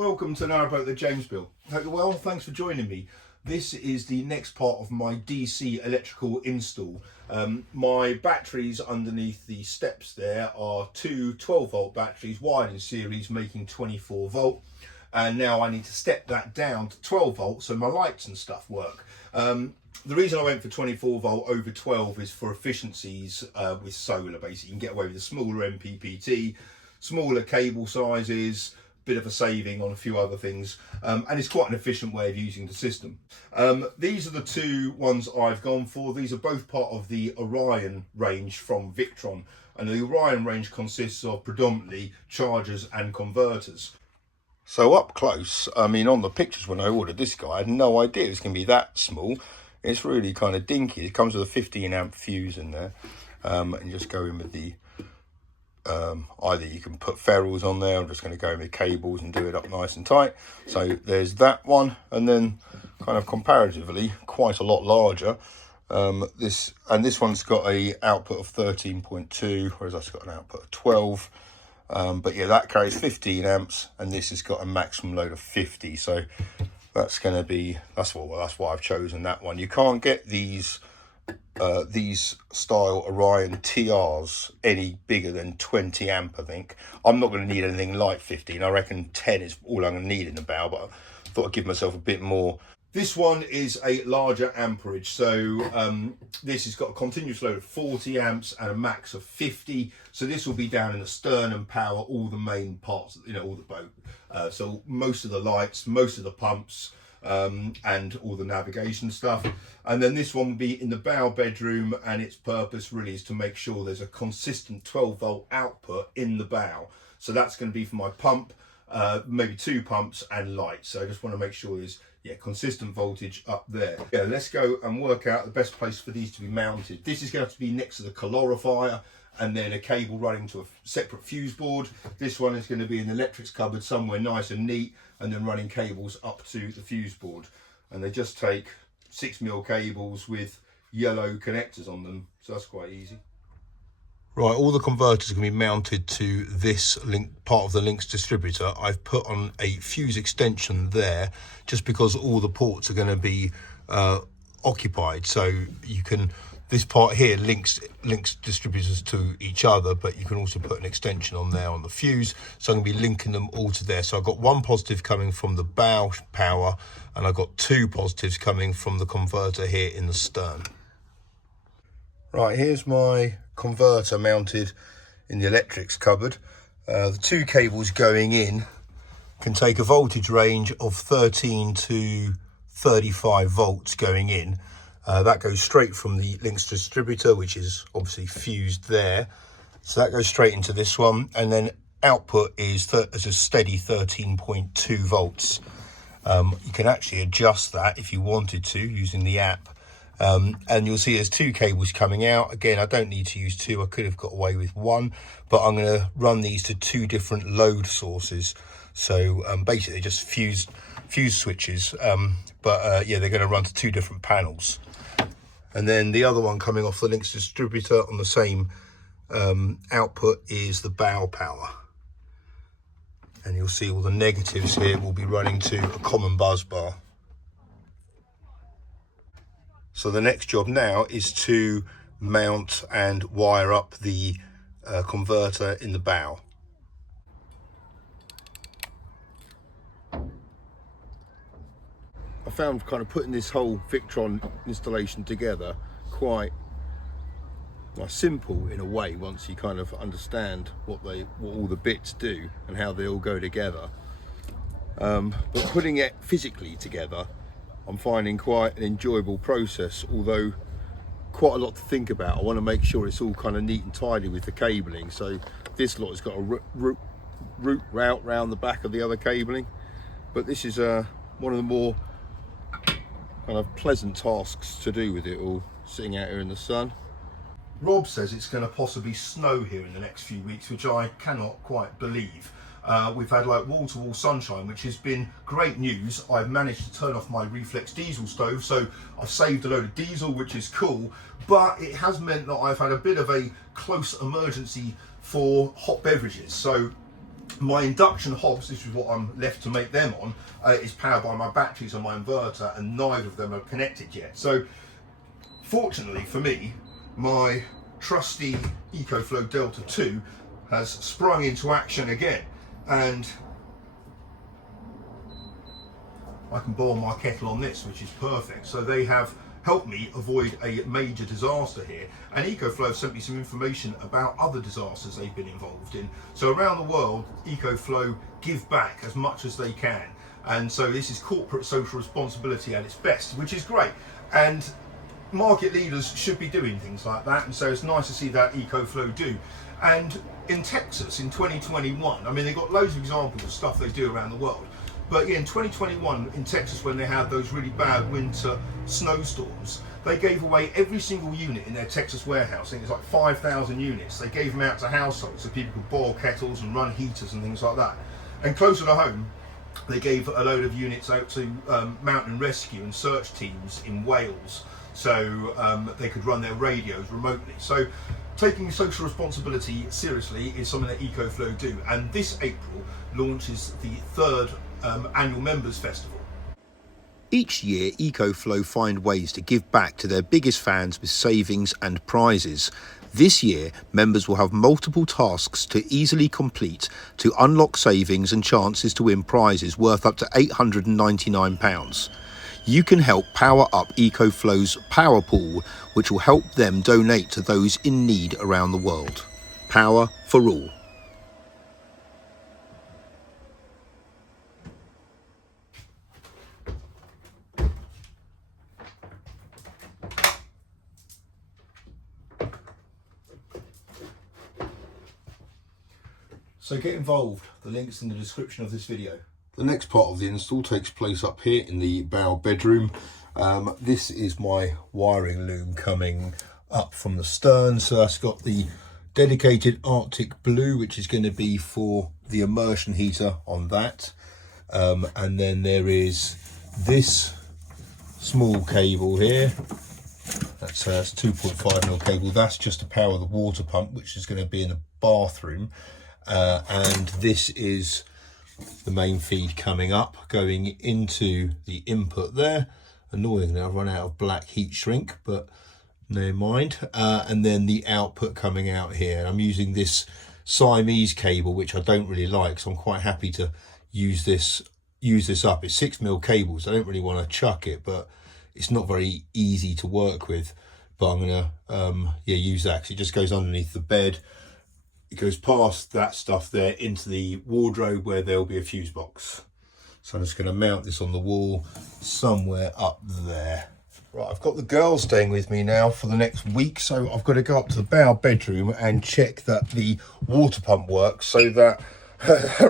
Welcome to Narrowboat the James Bill. Hope you're well, thanks for joining me. This is the next part of my DC electrical install. My batteries underneath the steps there are two 12 volt batteries wired in series making 24 volt. And now I need to step that down to 12 volt so my lights and stuff work. The reason I went for 24 volt over 12 is for efficiencies with solar. Basically, you can get away with a smaller MPPT, smaller cable sizes, bit of a saving on a few other things, and it's quite an efficient way of using the system. These are the two ones I've gone for. These are both part of the Orion range from VICTRON, and the Orion range consists of predominantly chargers and converters. So up close, I mean, on the pictures when I ordered this guy, I had no idea it was going to be that small. It's really kind of dinky. It comes with a 15 amp fuse in there, and just go in with the either you can put ferrules on there. I'm just going to go in with cables and do it up nice and tight. So there's that one, and then kind of comparatively quite a lot larger. This one's got a output of 13.2, whereas that's got an output of 12. But yeah, that carries 15 amps, and this has got a maximum load of 50. So that's going to be that's why I've chosen that one. You can't get these style Orion TRs any bigger than 20 amp, I think. I'm not going to need anything like 15. I reckon 10 is all I'm going to need in the bow, but I thought I'd give myself a bit more. This one is a larger amperage, so this has got a continuous load of 40 amps and a max of 50. So this will be down in the stern and power all the main parts, all the boat. So most of the lights, most of the pumps, and all the navigation stuff. And then this one will be in the bow bedroom, and its purpose really is to make sure there's a consistent 12 volt output in the bow. So that's going to be for my pump, maybe two pumps and lights. So I just want to make sure there's consistent voltage up there. Yeah, let's go and work out the best place for these to be mounted. This is going to have to be next to the calorifier, and then a cable running to a separate fuse board. This one is going to be in the electrics cupboard somewhere nice and neat, and then running cables up to the fuse board. And they just take 6mm cables with yellow connectors on them, so that's quite easy. Right, all the converters can be mounted to this part of the links distributor. I've put on a fuse extension there just because all the ports are going to be occupied. So you can, this part here links distributors to each other, but you can also put an extension on there on the fuse. So I'm going to be linking them all to there. So I've got one positive coming from the bow power, and I've got two positives coming from the converter here in the stern. Right, here's my converter mounted in the electrics cupboard. The two cables going in can take a voltage range of 13 to 35 volts going in. That goes straight from the links distributor, which is obviously fused there. So that goes straight into this one, and then output is a steady 13.2 volts. You can actually adjust that if you wanted to using the app. And you'll see there's two cables coming out. Again, I don't need to use two. I could have got away with one, but I'm going to run these to two different load sources. So basically just fuse switches, but they're going to run to two different panels. And then the other one coming off the links distributor on the same output is the bow power. And you'll see all the negatives here will be running to a common bus bar. So the next job now is to mount and wire up the converter in the bow. I found kind of putting this whole VICTRON installation together quite simple in a way once you kind of understand what all the bits do and how they all go together. But putting it physically together, I'm finding quite an enjoyable process, although quite a lot to think about. I want to make sure it's all kind of neat and tidy with the cabling. So this lot has got a route round the back of the other cabling, but this is one of the more kind of pleasant tasks to do with it all, sitting out here in the sun. Rob says it's going to possibly snow here in the next few weeks, which I cannot quite believe. We've had like wall-to-wall sunshine, which has been great news. I've managed to turn off my reflex diesel stove, so I've saved a load of diesel, which is cool, but it has meant that I've had a bit of a close emergency for hot beverages. So My induction hobs, this is what I'm left to make them on, is powered by my batteries on my inverter, and neither of them are connected yet. So fortunately for me, my trusty EcoFlow Delta 2 has sprung into action again, and I can boil my kettle on this, which is perfect. So they have helped me avoid a major disaster here, and EcoFlow have sent me some information about other disasters they've been involved in. So around the world, EcoFlow give back as much as they can, and so this is corporate social responsibility at its best, which is great, and market leaders should be doing things like that, and so it's nice to see that EcoFlow do. And in Texas in 2021, I mean, they've got loads of examples of stuff they do around the world. But yeah, in 2021 in Texas, when they had those really bad winter snowstorms, they gave away every single unit in their Texas warehouse. I think it's like 5,000 units. They gave them out to households so people could boil kettles and run heaters and things like that. And closer to home, they gave a load of units out to mountain rescue and search teams in Wales, so they could run their radios remotely. So taking social responsibility seriously is something that EcoFlow do. And this April launches the third annual Members Festival. Each year, EcoFlow find ways to give back to their biggest fans with savings and prizes. This year, members will have multiple tasks to easily complete to unlock savings and chances to win prizes worth up to £899. You can help power up EcoFlow's Power Pool, which will help them donate to those in need around the world. Power for all. So get involved, the link's in the description of this video. The next part of the install takes place up here in the bow bedroom. This is my wiring loom coming up from the stern, so that's got the dedicated Arctic blue, which is going to be for the immersion heater on that. And then there is this small cable here. That's 2.5mm cable. That's just to power the water pump, which is going to be in the bathroom. And this is the main feed coming up, going into the input there. Annoyingly, I've run out of black heat shrink, but never mind. And then the output coming out here. I'm using this Siamese cable, which I don't really like, so I'm quite happy to use this up. It's 6mm cables. I don't really want to chuck it, but it's not very easy to work with. But I'm gonna use that because it just goes underneath the bed. It goes past that stuff there into the wardrobe where there'll be a fuse box. So I'm just going to mount this on the wall somewhere up there. Right, I've got the girls staying with me now for the next week, so I've got to go up to the bow bedroom and check that the water pump works, so that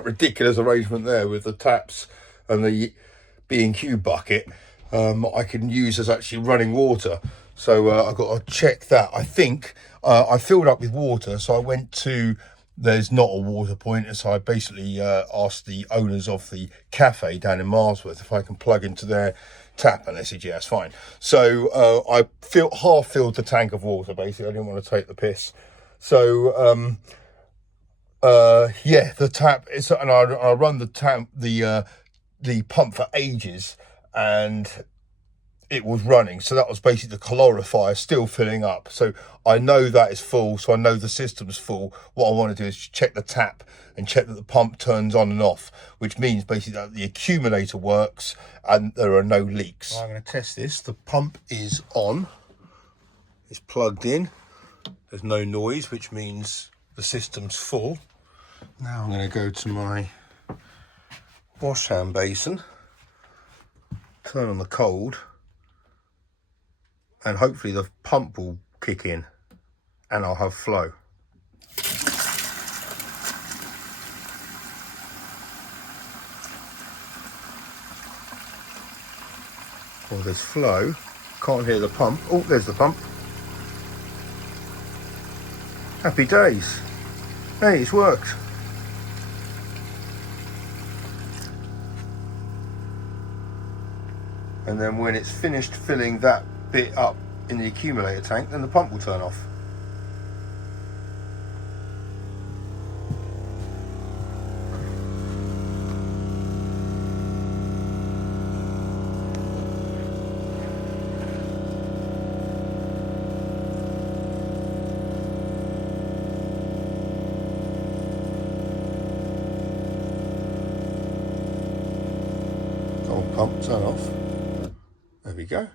ridiculous arrangement there with the taps and the B&Q bucket I can use as actually running water. So I've got to check that. I think I filled up with water, so I went to, there's not a water point, so I basically asked the owners of the cafe down in Marsworth if I can plug into their tap, and they said yeah, it's fine. So I half filled the tank of water, basically. I didn't want to take the piss. So yeah, the tap is, and I run the pump for ages, and it was running. So that was basically the calorifier still filling up. So I know that is full, so I know the system's full. What I want to do is check the tap and check that the pump turns on and off, which means basically that the accumulator works and there are no leaks. I'm going to test this. The pump is on, it's plugged in, there's no noise, which means the system's full. Now I'm going to go to my wash hand basin, turn on the cold, and hopefully the pump will kick in and I'll have flow. Well, there's flow. Can't hear the pump. Oh, there's the pump. Happy days. Hey, it's worked. And then when it's finished filling that bit up in the accumulator tank, then the pump will turn off. pump, turn off. There we go.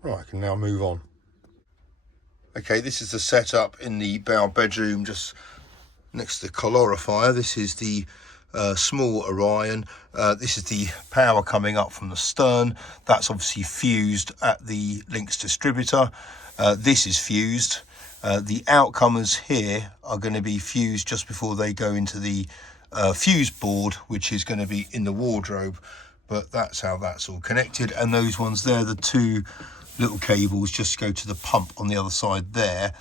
Right, I can now move on. Okay, this is the setup in the bow bedroom just next to the calorifier. This is the small Orion. This is the power coming up from the stern. That's obviously fused at the links distributor. This is fused. The outcomers here are going to be fused just before they go into the fuse board, which is going to be in the wardrobe. But that's how that's all connected. And those ones there, the two little cables, just go to the pump on the other side there.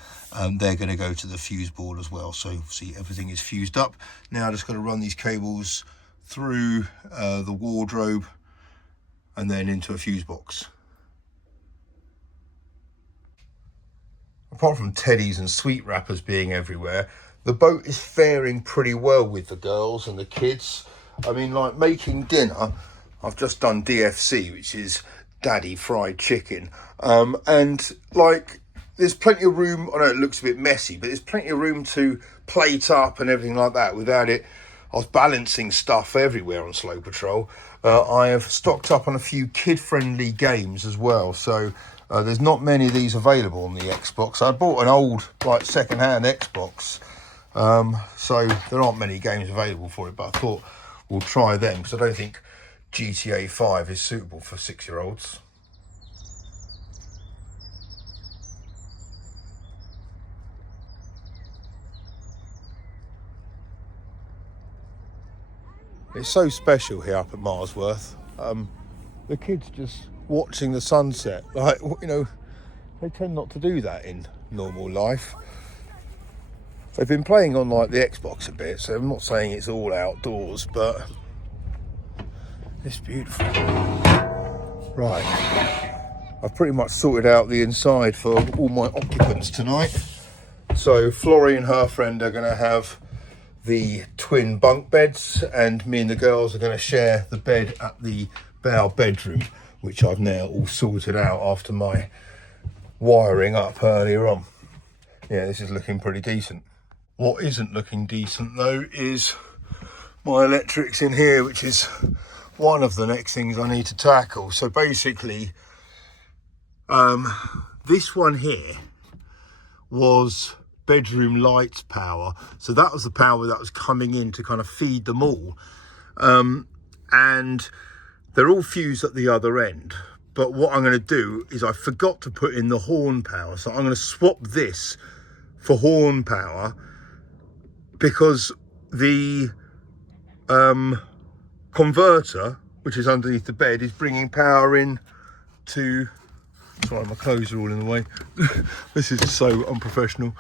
They're going to go to the fuse board as well. So see, everything is fused up. Now I just got to run these cables through the wardrobe and then into a fuse box. Apart from teddies and sweet wrappers being everywhere, the boat is faring pretty well with the girls and the kids. I mean, like making dinner, I've just done DFC, which is Daddy Fried Chicken. And like, there's plenty of room. I know it looks a bit messy, but there's plenty of room to plate up and everything like that without it. I was balancing stuff everywhere on Slow Patrol. I have stocked up on a few kid-friendly games as well. So there's not many of these available on the Xbox. I bought an old, like, second-hand Xbox. So there aren't many games available for it, but I thought we'll try them because I don't think GTA 5 is suitable for 6-year-olds. It's so special here up at Marsworth. The kids just watching the sunset. Like, you know, they tend not to do that in normal life. They've been playing on like the Xbox a bit, so I'm not saying it's all outdoors, but it's beautiful. Right, I've pretty much sorted out the inside for all my occupants tonight. So Florrie and her friend are going to have the twin bunk beds, and me and the girls are going to share the bed at the bow bedroom, which I've now all sorted out after my wiring up earlier on. Yeah, this is looking pretty decent. What isn't looking decent though is my electrics in here, which is one of the next things I need to tackle. So basically, this one here was bedroom lights power. So that was the power that was coming in to kind of feed them all. And they're all fused at the other end. But what I'm going to do is I forgot to put in the horn power. So I'm going to swap this for horn power because the converter, which is underneath the bed, is bringing power in to... Sorry, my clothes are all in the way. This is so unprofessional.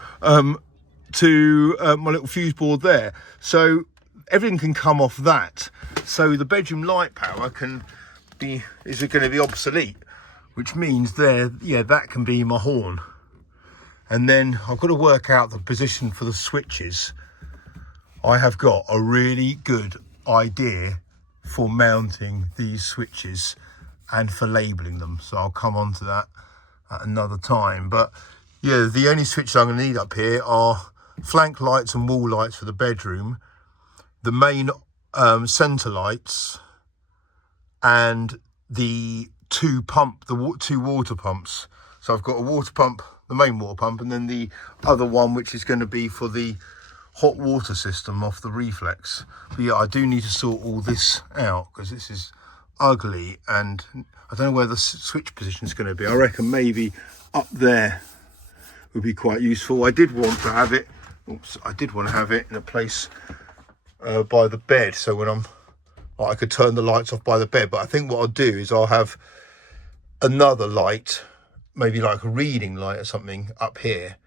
To my little fuse board there. So everything can come off that. So the bedroom light power is going to be obsolete, which means there, yeah, that can be my horn. And then I've got to work out the position for the switches. I have got a really good idea for mounting these switches and for labeling them, so I'll come on to that at another time. But yeah, the only switches I'm going to need up here are flank lights and wall lights for the bedroom, the main centre lights, and the two water pumps. So I've got a water pump, the main water pump, and then the other one which is going to be for the hot water system off the reflex. But yeah, I do need to sort all this out because this is ugly, and I don't know where the switch position is going to be. I reckon maybe up there would be quite useful. I did want to have it in a place by the bed, so when I could turn the lights off by the bed. But I think what I'll do is I'll have another light, maybe like a reading light or something up here,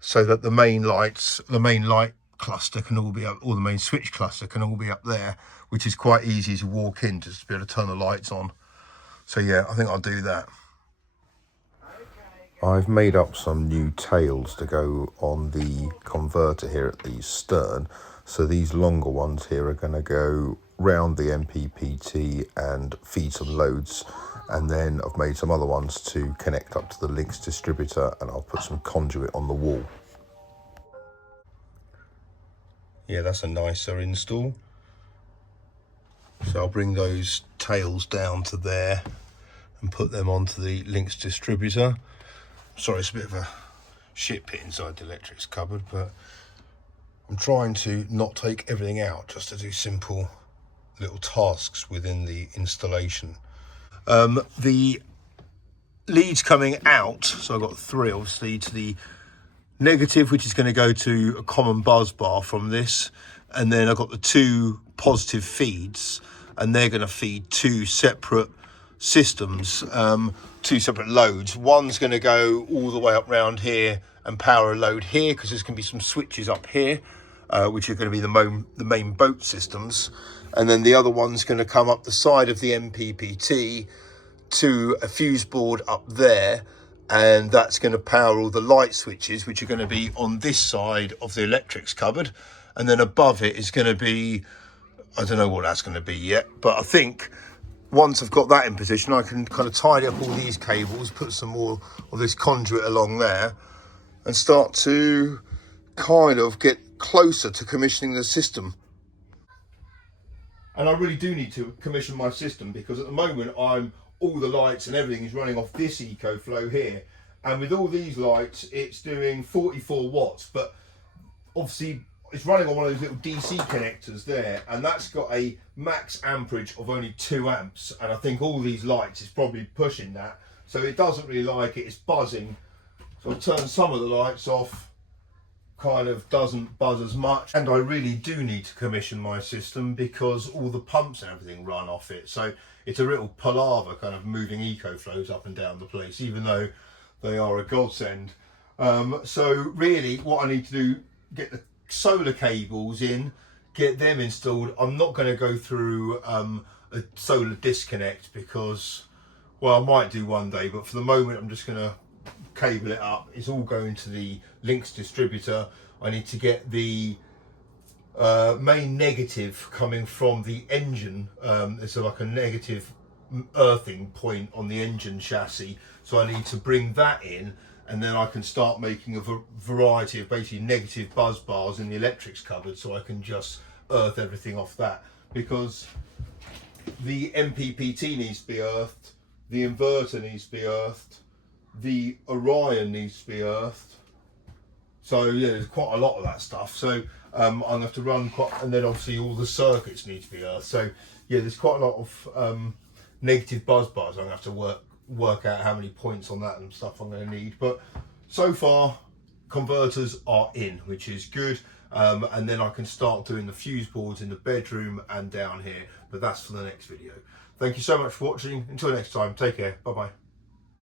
so that the main light cluster can all be up, or the main switch cluster can all be up there, which is quite easy to walk in, just to be able to turn the lights on. So yeah, I think I'll do that. I've made up some new tails to go on the converter here at the stern. So these longer ones here are going to go round the MPPT and feed some loads. And then I've made some other ones to connect up to the links distributor, and I'll put some conduit on the wall. Yeah, that's a nicer install. So I'll bring those tails down to there and put them onto the links distributor. Sorry, it's a bit of a shit pit inside the electrics cupboard, but I'm trying to not take everything out, just to do simple little tasks within the installation. The leads coming out, so I've got 3 obviously, to the negative, which is going to go to a common buzz bar from this, and then I've got the 2 positive feeds, and they're going to feed 2 separate systems, 2 separate loads. One's going to go all the way up round here and power a load here, because there's going to be some switches up here, which are going to be the main boat systems, and then the other one's going to come up the side of the MPPT to a fuse board up there, and that's going to power all the light switches, which are going to be on this side of the electrics cupboard, and then above it is going to be, I don't know what that's going to be yet, but I think once I've got that in position, I can kind of tidy up all these cables, put some more of this conduit along there, and start to kind of get closer to commissioning the system. And I really do need to commission my system, because at the moment all the lights and everything is running off this EcoFlow here, and with all these lights it's doing 44 watts, but obviously it's running on one of those little DC connectors there, and that's got a max amperage of only 2 amps, and I think all these lights is probably pushing that, so it doesn't really like it. It's buzzing, so I've turned some of the lights off, kind of doesn't buzz as much. And I really do need to commission my system, because all the pumps and everything run off it, so it's a real palaver kind of moving EcoFlows up and down the place, even though they are a godsend. So really what I need to do, get the solar cables in, get them installed. I'm not going to go through a solar disconnect, because, well, I might do one day, but for the moment I'm just going to cable it up. It's all going to the links distributor. I need to get the main negative coming from the engine. There's like a negative earthing point on the engine chassis, so I need to bring that in, and then I can start making a variety of basically negative buzz bars in the electrics cupboard, so I can just earth everything off that, because the MPPT needs to be earthed, the inverter needs to be earthed, the Orion needs to be earthed. So yeah, there's quite a lot of that stuff. So I'm going to have to run and then obviously all the circuits need to be earthed. So yeah, there's quite a lot of negative buzz bars. I'm going to have to work out how many points on that and stuff I'm going to need. But so far, converters are in, which is good. And then I can start doing the fuse boards in the bedroom and down here. But that's for the next video. Thank you so much for watching. Until next time, take care. Bye bye.